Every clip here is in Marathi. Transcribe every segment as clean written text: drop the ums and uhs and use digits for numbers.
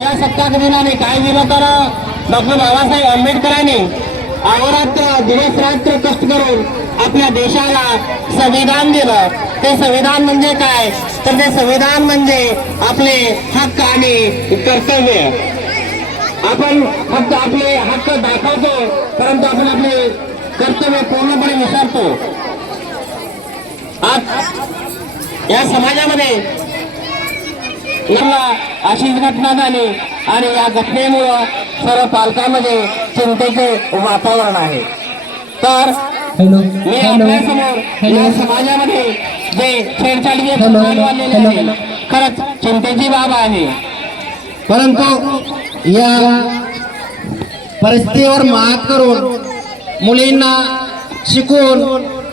या सत्ताक दिनाने काय दिलं तर डॉक्टर बाबासाहेब आंबेडकरांनी अहोरात्र दिवस रात्र कष्ट करून आपल्या देशाला संविधान दिलं। ते संविधान म्हणजे काय तर ते संविधान म्हणजे आपले हक्क आणि कर्तव्य। आपण फक्त आपले हक्क दाखवतो परंतु आपण आपले कर्तव्य पूर्णपणे विसरतो। आज या समाजामध्ये अशीच घटना झाली आणि या घटनेमुळं सर्व पालकांमध्ये चिंतेचे वातावरण आहे। तर मी आपल्यासमोर या समाजामध्ये जे छेडछाडीचे प्रकार वाढलेले आहे खरंच चिंतेची बाब आहे। परंतु या परिस्थितीवर मात करून मुलींना शिकून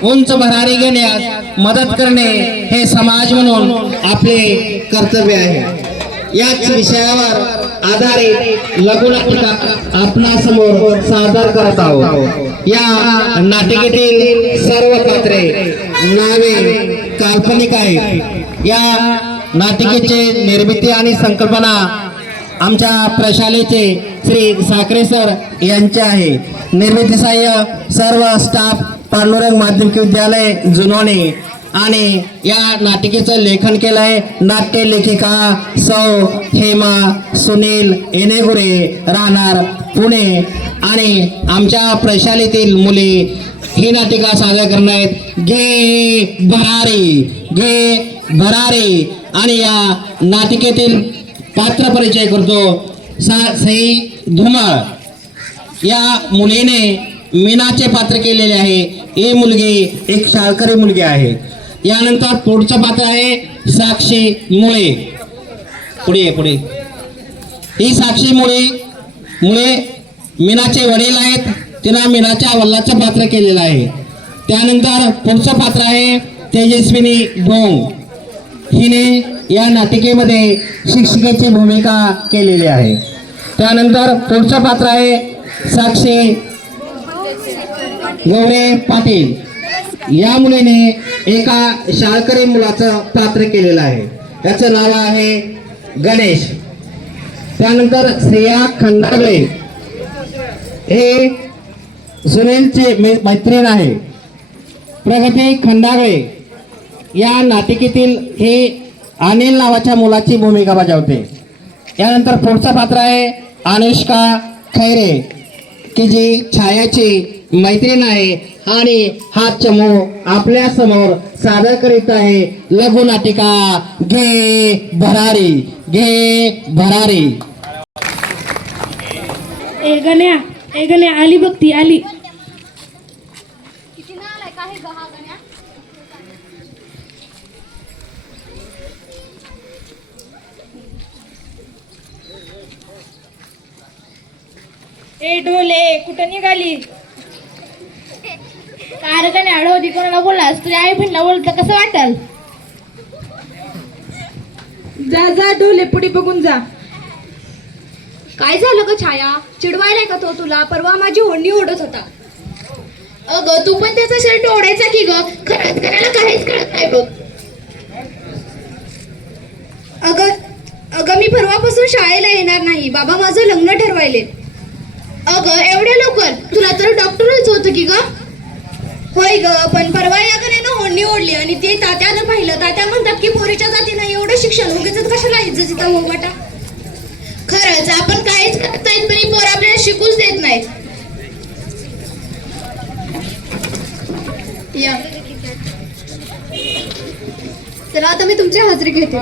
उंच भरारी घेण्यास मदत करणे हे समाज म्हणून आपले कर्तव्य आहे। याच विषयावर आधारित लघुनाटिका आपणासमोर सादर करत आहोत। या नाटिकेतील सर्व पात्रे नावे काल्पनिक आहेत। या नाटिकेचे निर्मिती आणि संकल्पना आमच्या प्रशालेचे श्री साखरे सर यांचे आहे। निर्मिती सहाय्य सर्व स्टाफ पांडुरंग माध्यमिक विद्यालय जुनोनी आणि या नाटिकेचं लेखन केलंय नाट्य लेखिका सौ हेमा सुनील एनेगुरे राहणार पुणे आणि आमच्या प्रशालेतील मुली ही नाटिका सादर करणार आहेत। गे भरारी आणि या नाटिकेतील पात्र परिचय करतो। सई धुमाळ या मुलीने मीनाचे पात्र केलेले आहे। ही मुलगी एक शाळकरी मुलगी आहे। यानंतर पुढचं पात्र आहे साक्षी मुळे। पुढे ही साक्षी मुळे मीनाचे वडील आहेत। तिला मीनाच्या वडिलांचं पात्र केलेलं आहे। त्यानंतर पुढचं पात्र आहे तेजस्विनी ढोंग। हिने या नाटिकेमध्ये शिक्षिकेची भूमिका केलेली आहे। त्यानंतर पुढचं पात्र आहे साक्षी गौरे पाटील। या मुलीने एका शाळकरी मुलाचं पात्र केलेलं आहे। याचं नाव आहे गणेश। त्यानंतर श्रेया खंडागळे हे सुनीलचे मैत्रीण आहे। प्रगती खंडागळे या नाटिकेतील हे अनिल नावाच्या मुलाची भूमिका बजावते। यानंतर पुढचं पात्र आहे अनुष्का खैरे की जी छायाची मैत्रीण आहे आणि हा चमू आपल्या समोर सादर करीत आहे लघु नाटिका गे भरारी। ए गण्या आली बघती आली। ए ढोले कुठं निघाली? कारखाने आडवती कोणाला बोललास? तुझ्या आई बहिणीला बोलत कसं वाटल? जा ढोले पुढे बघून जा। काय झालं ग छाया? चिडवायलाय का तो तुला? परवा माझी ओढणी ओढत होता। अगं तू पण त्याचा शर्ट ओढायचा की ग? खरंच करायला काहीच कळत नाही बघ। अगं मी परवापासून शाळेला येणार नाही। बाबा माझं लग्न ठरवायले। अगं एवढ्या लवकर? तुला तर डॉक्टरच होतं की ग? होय ग, पण परवा या गण्यानं ओढणी ओढली आणि ते तात्यानं पाहिलं। तात्या म्हणतात की पोरीच्या जातीनं एवढं शिक्षण उगीच कशाला इज्जतीचा हो वाटा। खरंच आपण काहीच करत नाहीत पण ही पोरं आपल्याला शिकूच देत नाहीत। या चला आता मी तुमची हजेरी घेते।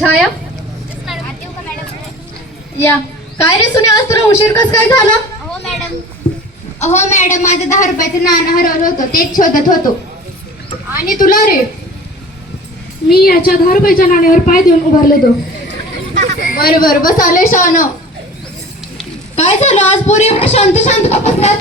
छाया या काय रे सुने, आज तुला उशीर कस काय झाला? अहो मॅडम माझं 10 रुपयाचं नाणं हरवलं होतं, तेच शोधत होतो। आणि तुला रे? मी याच्या 10 रुपयाच्या नाण्यावर पाय देऊन उभारले तो। बरोबर बस आले शान। काय झालं आज पोरी एवढं शांत का बसलात?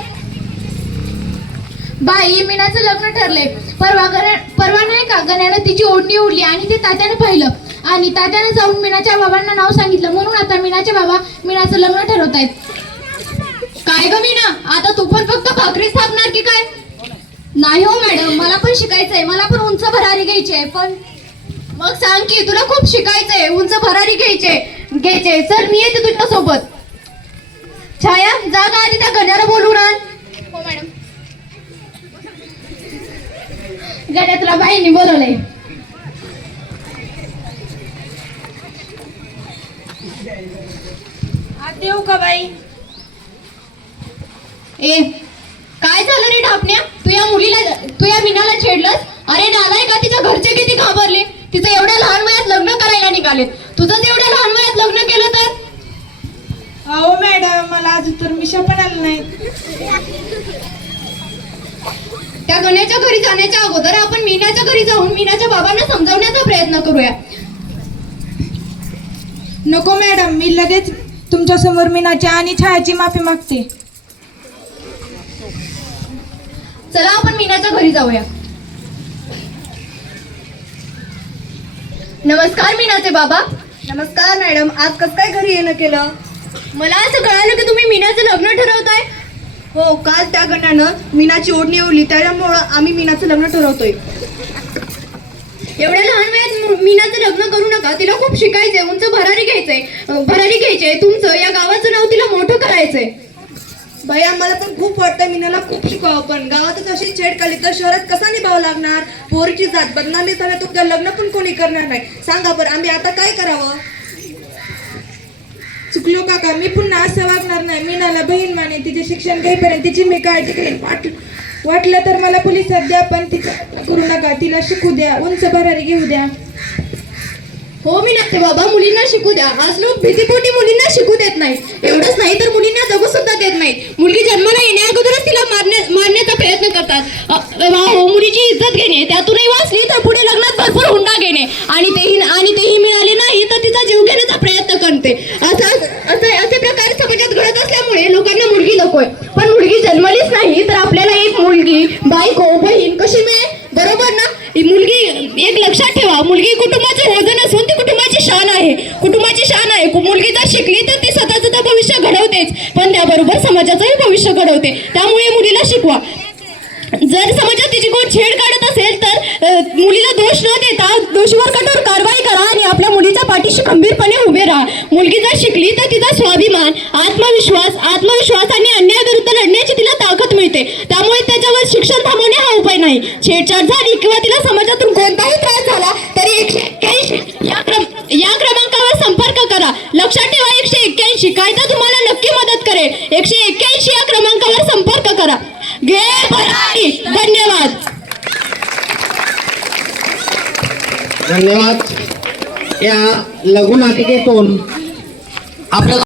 बाई मीनाचं लग्न ठरले। परवा नाही का गण्यानं तिची ओढणी ओढली आणि ते तात्यानं पाहिलं आणि तात्यानं जाऊन मीनाच्या बाबांना नाव सांगितलं म्हणून आता मीनाचे बाबा मीनाचं लग्न ठरवतायत। काय ग मीना, आता तू पण फक्त भाकरी थापणार की काय? नाही हो मॅडम, मला पण शिकायचंय, मला पण उंच भरारी घ्यायची आहे, पण मग सांग की तुला खूप शिकायचंय, उंच भरारी घ्यायचे. चल मी येते तुझ्या सोबत. छाया जागा आधी त्या गण्याला बोलवून आण. हो मॅडम. गण्या तुला बाईंनी बोलवलंय. आत येऊ का बाई? ए काय झालं रे ढापण्या, तू या मीनाला छेडलंस? अरे नालाय का, तिच्या घरचे किती घाबरले. तिचं एवढ्या लहान वयात लग्न करायला निघाले. तुझं एवढ्या लहान वयात लग्न केलं तर? अहो मॅडम, मला अजून तर मिशा पण आलं नाही. त्या गण्याच्या घरी जाण्याच्या अगोदर आपण मीनाच्या घरी जाऊन मीनाच्या बाबांना समजावण्याचा प्रयत्न करूया. नको मॅडम, मी लगेच तुमच्या समोर मीनाच्या आणि छायाची माफी मागते. चला आपण मीनाच्या घरी जाऊया. नमस्कार मीनाचे बाबा. नमस्कार मॅडम, आज कसं काय घरी येणं केलं? मला असं कळालं की तुम्ही मीनाचं लग्न ठरवताय. हो, काल त्या गण्यानं मीनाची ओढणी ओढली, त्याच्यामुळं आम्ही मीनाचं लग्न ठरवतोय. एवढ्या लहान वयात मीनाचं लग्न करू नका. तिला खूप शिकायचंय, उंच भरारी घ्यायचंय. तुमचं या गावाचं नाव तिला मोठं करायचंय. बाई, आम्हाला पण खूप वाटतं मीनाला खूप शिकावं, पण गावातच अशी छेड काढली तर शहरात कसा निभावं लागणार? पोरीची जात बदनामी झाली तर उद्या लग्न पण कोणी करणार नाही. सांगा बरं, आम्ही आता काय करावं? चुकलो काका, मी पुन्हा असं वागणार नाही. मीनाला बहीण माने, तिचे शिक्षण घेईपर्यंत तिची मी काळजी घेईन. वाटलं तर मला पोलिसात द्या, पण तिचं करू नका. तिला शिकू द्या, उंच भरारी घेऊ द्या. हो मीनाचे बाबा, मुलींना शिकू द्या. आज लोक भीतीपोटी मुलींना शिकू देत नाही. एवढंच नाही तर मुलींना जगू सुद्धा देत नाही. मुलगी जन्माला येण्या अगोदरच तिला मारण्याचा प्रयत्न करतात. मुलीची इज्जत घेणे, त्यातूनही वाचली तर पुढे लग्नात भरपूर हुंडा घेणे आणि तेही मिळाले नाही तर तिचा जीव घेण्याचा प्रयत्न करते. असे प्रकार समाजात घडत असल्यामुळे लोकांना मुलगी नकोय. पण मुलगी जन्मलीच नाही तर आपल्याला एक मुलगी, बायको, बहीण कशी मिळेल? बरोबर ना? मुलगी एक लक्षात ठेवा, मुलगी कुटुंबाचं वजन असून ती कुटुंबाची शान आहे. मुलगी जर शिकली तर ती स्वतःचं तर भविष्य घडवतेच, पण त्याबरोबर समाजाचंही भविष्य घडवते. त्यामुळे मुलीला शिकवा. जर समाजात तिची कोण छेड काढत असेल तर मुलीला दोष न देता दोषीवर कठोर कारवाई करा आणि आपल्या मुलीच्या पाठीशी खंबीरपणे उभे राहा. मुलगी जर शिकली तर तिचा स्वाभिमान, आत्मविश्वासाने अन्यायाविरुद्ध लढण्याची तिला ताकद मिळते. त्यामुळे त्याच्यावर शिक्षण थांबवणे हा उपाय नाही. छेडछाड झाली किंवा तिला समाजातून कोणताही त्रास झाला तरी 181 या क्रमांकावर संपर्क करा. लक्षात ठेवा, 181 कायदा तुम्हाला नक्की मदत करेल. 181 या क्रमांकावर संपर्क करा. धन्यवाद. धन्यवाद. या लघुनाटिकेतून आपल्याला